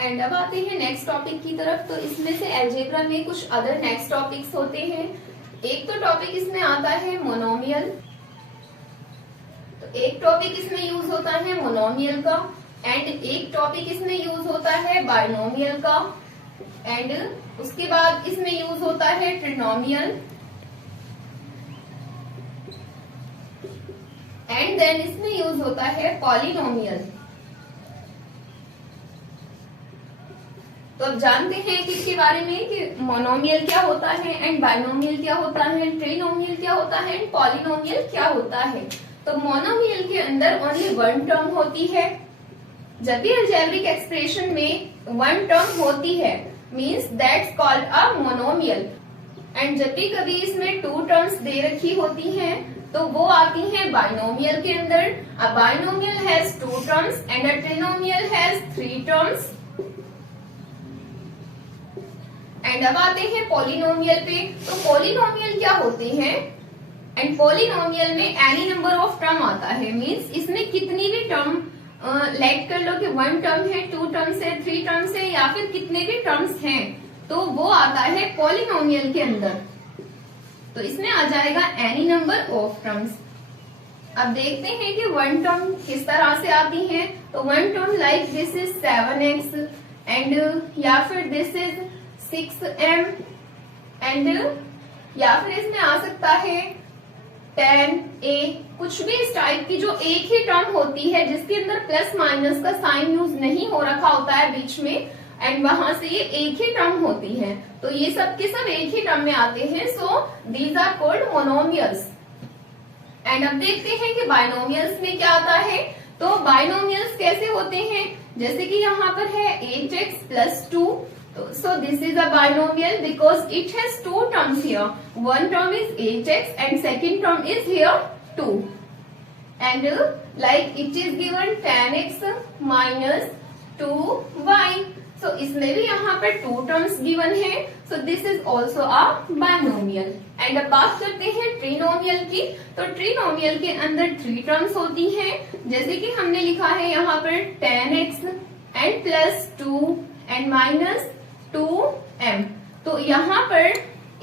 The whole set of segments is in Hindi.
एंड अब आते हैं नेक्स्ट टॉपिक की तरफ। तो इसमें से अलजेब्रा में कुछ अदर नेक्स्ट टॉपिक्स होते हैं। एक तो टॉपिक इसमें आता है मोनोमियल, तो एक टॉपिक इसमें यूज होता है मोनोमियल का, एंड एक टॉपिक इसमें यूज होता है बाइनोमियल का, एंड उसके बाद इसमें यूज होता है ट्रिनोमियल, एंड देन इसमें यूज होता है पॉलिनोमियल। तो अब जानते हैं कि इसके बारे में कि मोनोमियल क्या होता है एंड बाइनोमियल क्या होता है, ट्रिनोमियल क्या होता है एंड पॉलिनोमियल क्या होता है। तो मोनोमियल के अंदर ओनली वन टर्म होती है। जब भी अलजेब्रिक एक्सप्रेशन में वन टर्म होती है means that's called a monomial. And जब भी कभी इसमें टू टर्म्स दे रखी होती हैं तो वो आती हैं बाइनोमियल के अंदर। A binomial has two terms and a trinomial has three terms. And अब आते हैं पॉलिनोमियल पे। तो पॉलिनोमियल क्या होते हैं, एंड पॉलिनोमियल में एनी नंबर ऑफ टर्म आता है। मींस इसमें कितनी भी टर्म लेट कर लो कि वन टर्म है, टू टर्म्स है, थ्री टर्म्स है, या फिर कितने भी टर्म्स हैं, तो वो आता है पॉलिनोमियल के अंदर। तो इसमें आ जाएगा एनी नंबर ऑफ टर्म्स। अब देखते हैं कि वन टर्म किस तरह से आती है। तो one term like this is 7x and या फिर दिस इज 6m, एंड या फिर इसमें आ सकता है 10a। कुछ भी इस टाइप की जो एक ही टर्म होती है जिसके अंदर प्लस माइनस का साइन यूज नहीं हो रखा होता है बीच में, एंड वहां से ये एक ही टर्म होती है। तो ये सब के सब एक ही टर्म में आते हैं। So these are called monomials. And अब देखते हैं कि बाइनोमियल्स में क्या आता है। तो बाइनोमियल्स कैसे होते हैं, जैसे कि यहाँ पर है 8x plus 2। So this is a binomial because it has two terms here. One term is 8x and second term is here 2. And like it is given 10x minus 2y. So इसमें भी यहाँ पर two terms given है. So this is also a binomial. And अब बात करते हैं ट्रिनोमियल की। तो ट्रिनोमियल के अंदर थ्री टर्म्स होती हैं, जैसे कि हमने लिखा है यहाँ पर 10x and plus 2 and minus 2m। तो यहाँ पर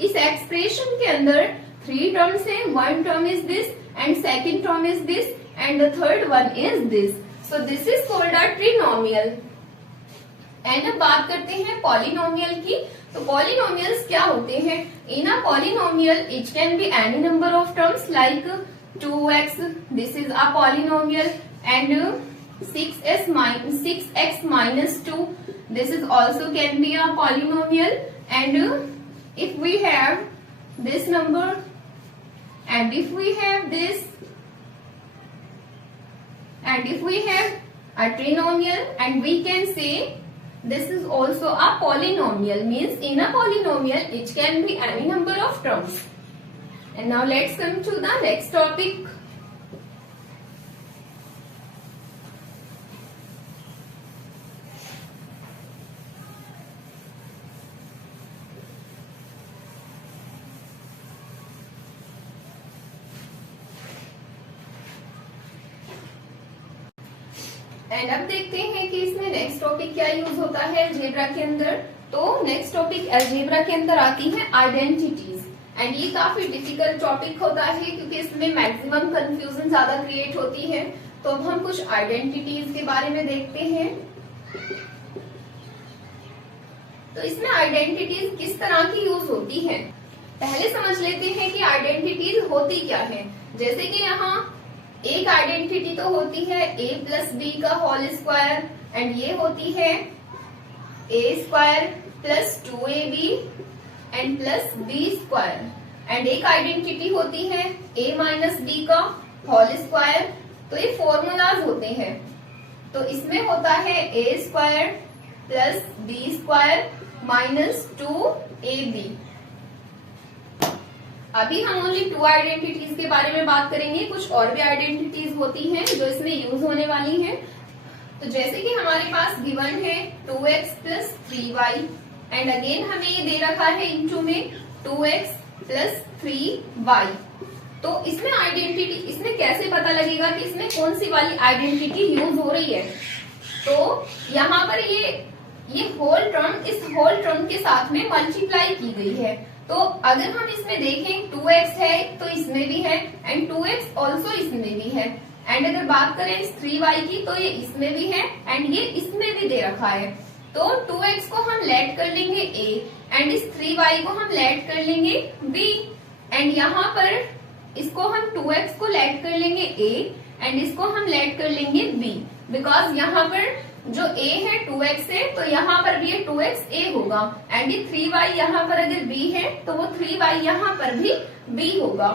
इस एक्सप्रेशन के अंदर थ्री टर्म्स है। One term is this and second term is this and the third one is this. So this is called a trinomial. And अब बात करते हैं पॉलिनोमियल की। तो पॉलिनोमियल्स क्या होते हैं। In a polynomial it can be any number of terms like 2x, this is a polynomial, and 6x minus 2, this is also can be a polynomial, and if we have this number and if we have this and if we have a trinomial, and we can say this is also a polynomial, means in a polynomial it can be any number of terms. And now let's come to the next topic. And अब देखते हैं कि इसमें नेक्स्ट टॉपिक क्या यूज होता है अलजेब्रा के अंदर। तो नेक्स्ट टॉपिक अलजेब्रा के अंदर आती है आइडेंटिटीज। एंड ये काफी डिफिकल्ट टॉपिक होता है क्योंकि इसमें मैक्सिमम कंफ्यूजन ज्यादा क्रिएट होती है। तो अब हम कुछ आइडेंटिटीज के बारे में देखते हैं। तो इसमें आइडेंटिटीज किस तरह की यूज होती है, पहले समझ लेते हैं कि आइडेंटिटीज होती क्या है। जैसे कि यहाँ एक आइडेंटिटी तो होती है a प्लस बी का होल स्क्वायर, एंड ये होती है a square plus 2ab and plus b square. And एक आइडेंटिटी होती है a माइनस बी का होल स्क्वायर। तो ये फॉर्मूलाज होते हैं। तो इसमें होता है a square plus b square minus 2ab। अभी हम ओनली टू आइडेंटिटीज के बारे में बात करेंगे। कुछ और भी आइडेंटिटीज होती हैं जो इसमें यूज होने वाली हैं। तो जैसे कि हमारे पास गिवन है 2x plus 3y, and again हमें ये दे रखा है इनटू में 2x प्लस 3y। तो इसमें आइडेंटिटी, इसमें कैसे पता लगेगा कि इसमें कौन सी वाली आइडेंटिटी यूज हो रही है। तो यहाँ पर ये ये होल टर्म इस होल टर्म के साथ में मल्टीप्लाई की गई है। तो अगर हम इसमें देखें 2x है तो इसमें भी है एंड 2x ऑल्सो इसमें भी है। एंड अगर बात करें इस 3y की तो ये इसमें भी है एंड ये इसमें भी दे रखा है। तो 2x को हम लेट कर लेंगे a एंड इस 3y को हम लेट कर लेंगे b एंड यहाँ पर इसको हम 2x को लेट कर लेंगे a एंड इसको हम लेट कर लेंगे b, बिकॉज यहाँ पर जो a है 2x है तो यहाँ पर भी ये 2x a होगा एंड ये 3y यहाँ पर अगर b है तो वो 3y यहाँ पर भी b होगा।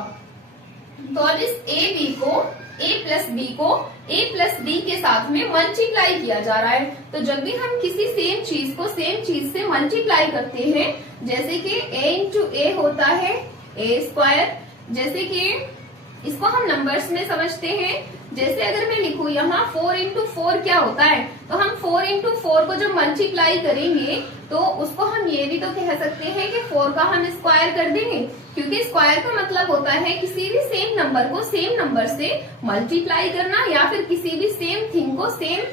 तो अब इस a को a प्लस b को a प्लस b के साथ में मल्टीप्लाई किया जा रहा है। तो जब भी हम किसी सेम चीज को सेम चीज से मल्टीप्लाई करते हैं, जैसे कि a इंटू a होता है a स्क्वायर, जैसे कि इसको हम नंबर्स में समझते हैं। जैसे अगर मैं लिखूं यहाँ 4 इंटू 4 क्या होता है, तो हम 4 इंटू 4 को जब मल्टीप्लाई करेंगे तो उसको हम ये भी तो कह सकते हैं कि 4 का हम स्क्वायर कर देंगे, क्योंकि स्क्वायर का मतलब होता है किसी भी सेम नंबर को सेम नंबर से मल्टीप्लाई करना या फिर किसी भी सेम थिंग को सेम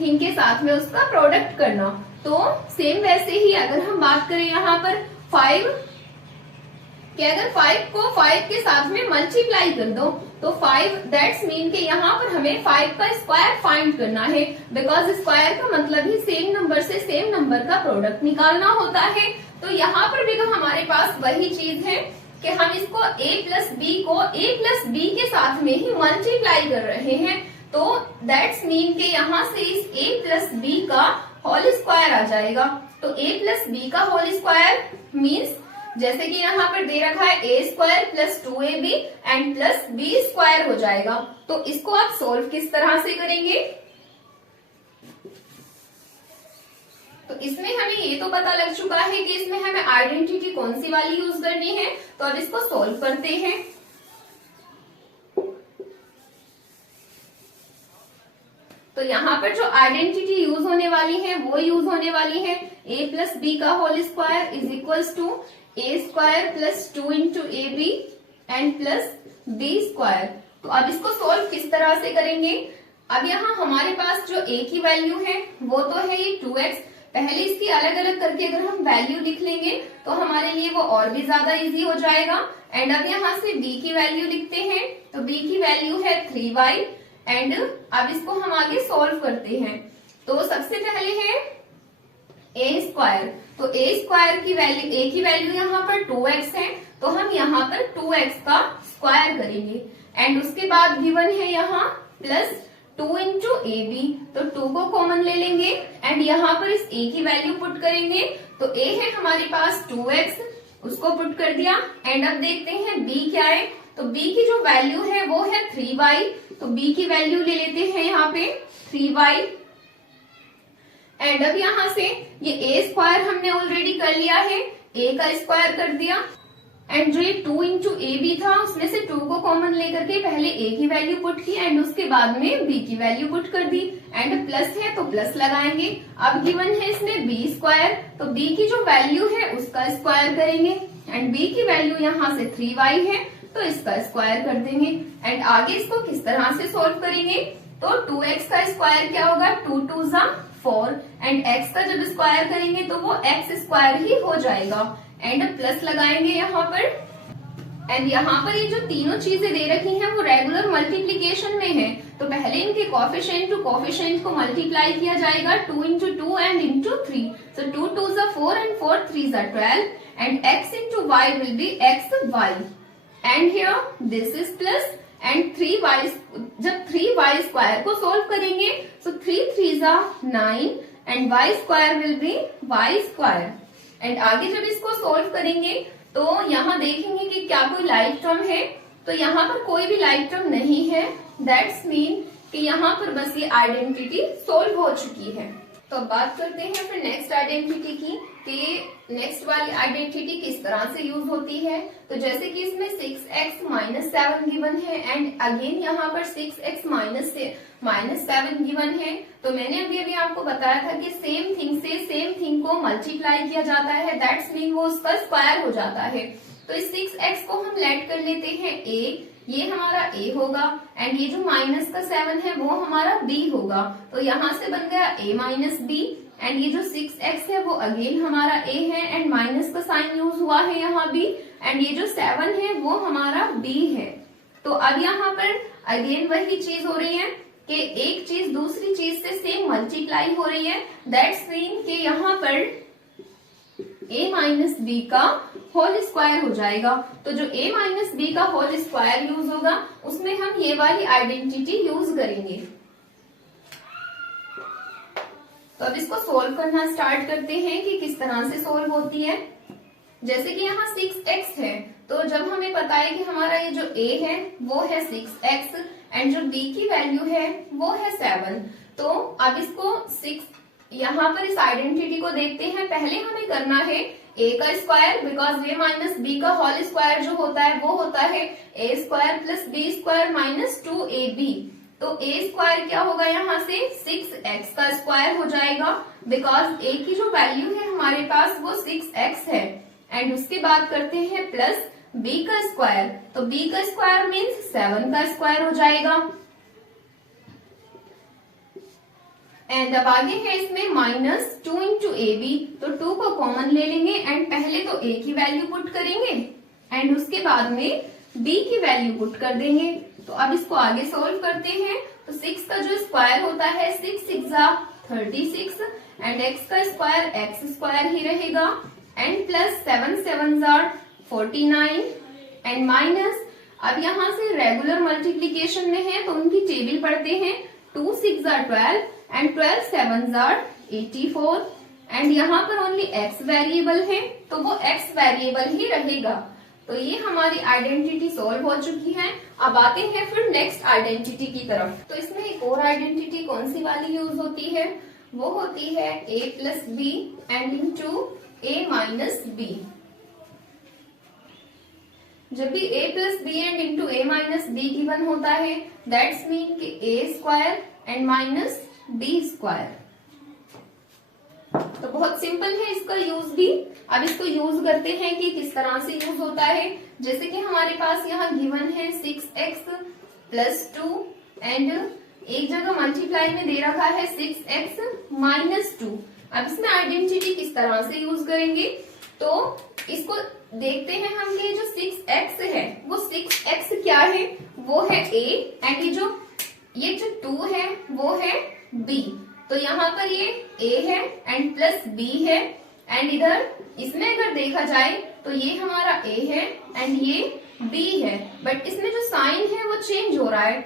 थिंग के साथ में उसका प्रोडक्ट करना। तो सेम वैसे ही अगर हम बात करें यहाँ पर 5 कि अगर 5 को 5 के साथ में मल्टीप्लाई कर दो तो 5 दैट्स मीन कि यहाँ पर हमें 5 का स्क्वायर फाइंड करना है, बिकॉज स्क्वायर का मतलब ही सेम नंबर से सेम नंबर का प्रोडक्ट निकालना होता है। तो यहाँ पर भी तो हमारे पास वही चीज है कि हम इसको a प्लस b को a प्लस b के साथ में ही मल्टीप्लाई कर रहे हैं। तो दैट्स मीन के यहाँ से इस a प्लस b का होल स्क्वायर आ जाएगा। तो a प्लस b का होल स्क्वायर मीन्स जैसे कि यहाँ पर दे रखा है a square plus 2ab and plus b square हो जाएगा। तो इसको आप सोल्व किस तरह से करेंगे, तो इसमें हमें ये तो पता लग चुका है कि इसमें हमें आइडेंटिटी कौन सी वाली यूज करनी है। तो अब इसको सोल्व करते हैं। तो यहाँ पर जो आइडेंटिटी यूज होने वाली है वो यूज होने वाली है a प्लस बी का whole square is equals to a square plus 2 into A B and plus b square. तो अब इसको सोल्व किस तरह से करेंगे। अब यहाँ हमारे पास जो a की वैल्यू है वो तो है ये 2x। पहले इसकी अलग अलग करके अगर हम वैल्यू लिख लेंगे तो हमारे लिए वो और भी ज्यादा इजी हो जाएगा। एंड अब यहाँ से b की वैल्यू लिखते हैं। तो b की वैल्यू है 3y एंड अब इसको हम आगे सॉल्व करते हैं। तो सबसे पहले है a स्क्वायर। तो a स्क्वायर की वैल्यू a की वैल्यू यहाँ पर 2x है, तो हम यहाँ पर 2x का स्क्वायर करेंगे। एंड उसके बाद गिवन है यहाँ प्लस 2 इंटू ए बी। तो 2 को कॉमन ले लेंगे एंड यहाँ पर इस a की वैल्यू पुट करेंगे। तो a है हमारे पास 2x, उसको पुट कर दिया। एंड अब देखते हैं b क्या है। तो b की जो वैल्यू है वो है 3y। तो b की वैल्यू ले लेते हैं यहाँ पे 3y। एंड अब यहाँ से ये a स्क्वायर हमने ऑलरेडी कर लिया है, a का स्क्वायर कर दिया। एंड जो ये 2 इंटू ए बी था उसमें से 2 को कॉमन लेकर के पहले a की वैल्यू पुट की एंड उसके बाद में b की वैल्यू पुट कर दी। एंड प्लस है तो प्लस लगाएंगे। अब गिवन है इसमें b स्क्वायर, तो b की जो वैल्यू है उसका स्क्वायर करेंगे। एंड b की वैल्यू यहाँ से 3y है तो इसका स्क्वायर कर देंगे। एंड आगे इसको किस तरह से सोल्व करेंगे। तो 2x का स्क्वायर क्या होगा, 2 2 जा 4 एंड x का जब स्क्वायर करेंगे तो वो x स्क्वायर ही हो जाएगा। एंड प्लस लगाएंगे यहाँ पर। एंड यहाँ पर ये जो तीनों चीजें दे रखी हैं वो रेगुलर मल्टीप्लीकेशन में है। तो पहले इनके कोफिशिएंट टू कोफिशिएंट को मल्टीप्लाई किया जाएगा 2 इंटू 2 एंड इंटू 3। सो 2 2 जा 4 एंड 4 3 जा 12 and x into y will be xy and here this is plus and 3y। जब 3y स्क्वायर को सोल्व करेंगे तो 3 3 जा 9 and y square will be y square. And आगे जब इसको सोल्व करेंगे तो यहाँ देखेंगे कि क्या कोई लाइक टर्म है। तो यहाँ पर कोई भी लाइक टर्म नहीं है, दैट्स मीन कि यहाँ पर बस ये आइडेंटिटी सोल्व हो चुकी है। तो अब बात करते हैं फिर नेक्स्ट आइडेंटिटी की कि नेक्स्ट वाली आइडेंटिटी किस तरह से यूज होती है। तो जैसे कि इसमें 6x माइनस 7 गिवन है एंड अगेन यहाँ पर 6x माइनस 7 गिवन है। तो मैंने अभी आपको बताया था कि सेम थिंग से सेम थिंग को मल्टीप्लाई किया जाता है, दैट्स मीन वो उसका स्क्वायर हो जाता है। तो इस 6x को हम लेट कर लेते हैं a, ये हमारा a होगा एंड ये जो माइनस का 7 है वो हमारा b होगा। तो यहाँ से बन गया a माइनस b एंड ये जो 6x है वो अगेन हमारा a है एंड माइनस का साइन यूज हुआ है यहाँ भी, एंड ये जो 7 है वो हमारा b है। तो अब यहाँ पर अगेन वही चीज हो रही है कि एक चीज दूसरी चीज से सेम मल्टीप्लाई हो रही है। दैट्स मीन कि यहाँ पर a माइनस बी का होल स्क्वायर हो जाएगा। तो जो a माइनस बी का होल स्क्वायर यूज होगा उसमें हम ये वाली आइडेंटिटी यूज करेंगे। तो अब इसको सोल्व करना स्टार्ट करते हैं कि किस तरह से सोल्व होती है। जैसे कि यहाँ 6x है, तो जब हमें पता है कि हमारा ये जो a है वो है 6x एंड जो b की वैल्यू है वो है 7, तो अब इसको 6 यहाँ पर इस आइडेंटिटी को देखते हैं। पहले हमें करना है a का square, because a minus b का होल स्क्वायर जो होता है वो होता है a square plus b square minus 2ab। तो a स्क्वायर क्या होगा यहाँ से 6x का स्क्वायर हो जाएगा, बिकॉज a की जो वैल्यू है हमारे पास वो 6x है। एंड उसके बाद करते हैं प्लस b का स्क्वायर, तो b का स्क्वायर मीन्स 7 का स्क्वायर हो जाएगा। एंड अब आगे है इसमें माइनस 2 इंटू ए बी, तो 2 को कॉमन ले लेंगे एंड पहले तो a की वैल्यू पुट करेंगे एंड उसके बाद में b की वैल्यू पुट कर देंगे। तो अब इसको आगे सोल्व करते हैं। तो 6 का जो स्क्वायर होता है 6 6 36 एंड x का स्क्वायर x स्क्वायर ही रहेगा एंड प्लस 7 7 49 एंड माइनस, अब यहाँ से रेगुलर मल्टीप्लीकेशन में है तो उनकी टेबल पढ़ते हैं। 2 6 12 एंड 12 7 84 एंड यहाँ पर ओनली x वेरिएबल है तो वो x वेरिएबल ही रहेगा। तो ये हमारी आइडेंटिटी सॉल्व हो चुकी है। अब आते हैं फिर नेक्स्ट आइडेंटिटी की तरफ। तो इसमें एक और आइडेंटिटी कौन सी वाली यूज होती है, वो होती है a plus B and into a minus B. जब भी a plus B and into a minus B given होता है दैट्स मीन कि a square and minus B square. तो बहुत सिंपल है इसका यूज भी। अब इसको यूज करते हैं कि किस तरह से यूज होता है। जैसे कि हमारे पास यहाँ गिवन है 6x प्लस 2 एंड एक जगह मल्टीप्लाई में दे रखा है 6x माइनस 2। अब इसमें आइडेंटिटी किस तरह से यूज करेंगे, तो इसको देखते हैं हम कि जो 6x है वो 6x क्या है, वो है a एंड ये जो 2 है वो है b। तो यहाँ पर ये a है एंड प्लस b है एंड इधर इसमें अगर देखा जाए तो ये हमारा a है एंड ये b है, बट इसमें जो साइन है वो चेंज हो रहा है।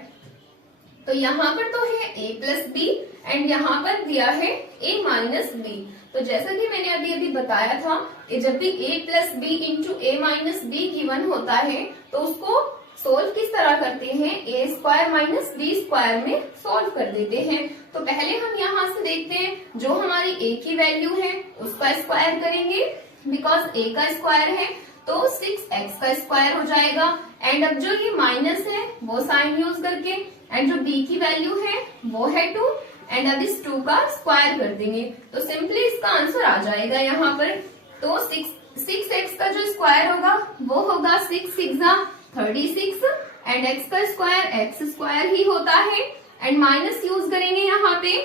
तो यहाँ पर तो है a प्लस बी एंड यहाँ पर दिया है a माइनस बी। तो जैसा कि मैंने अभी अभी बताया था कि जब भी a plus B into a minus B given होता है तो उसको सोल्व किस तरह करते हैं, a square minus B square में सोल्व कर देते हैं। तो पहले हम यहाँ से देखते हैं जो हमारी a की वैल्यू है उसका स्क्वायर करेंगे, बिकॉज a का स्क्वायर है तो 6x का स्क्वायर हो जाएगा एंड अब जो ये माइनस है वो साइन यूज करके एंड जो b की वैल्यू है वो है 2 एंड अब इस 2 का स्क्वायर कर देंगे तो सिंपली इसका आंसर आ जाएगा यहाँ पर। तो 6x का जो स्क्वायर होगा वो होगा 6 6 36 एंड x का स्क्वायर x स्क्वायर ही होता है एंड माइनस यूज करेंगे यहाँ पे।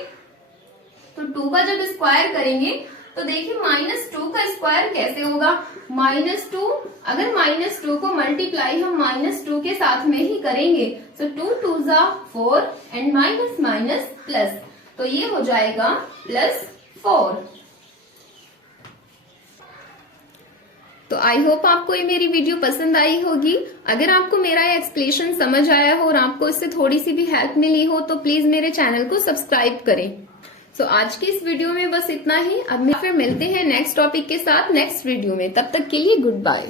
तो 2 का जब स्क्वायर करेंगे तो देखिए -2 का स्क्वायर कैसे होगा, -2 अगर -2 को मल्टीप्लाई हम -2 के साथ में ही करेंगे तो 2 2 4 एंड माइनस माइनस प्लस, तो ये हो जाएगा +4। तो आई होप आपको ये मेरी वीडियो पसंद आई होगी। अगर आपको मेरा ये एक्सप्लेनेशन समझ आया हो और आपको इससे थोड़ी सी भी हेल्प मिली हो तो प्लीज मेरे चैनल को सब्सक्राइब करें। तो आज की इस वीडियो में बस इतना ही। अब फिर मिलते हैं नेक्स्ट टॉपिक के साथ नेक्स्ट वीडियो में। तब तक के लिए गुड बाय।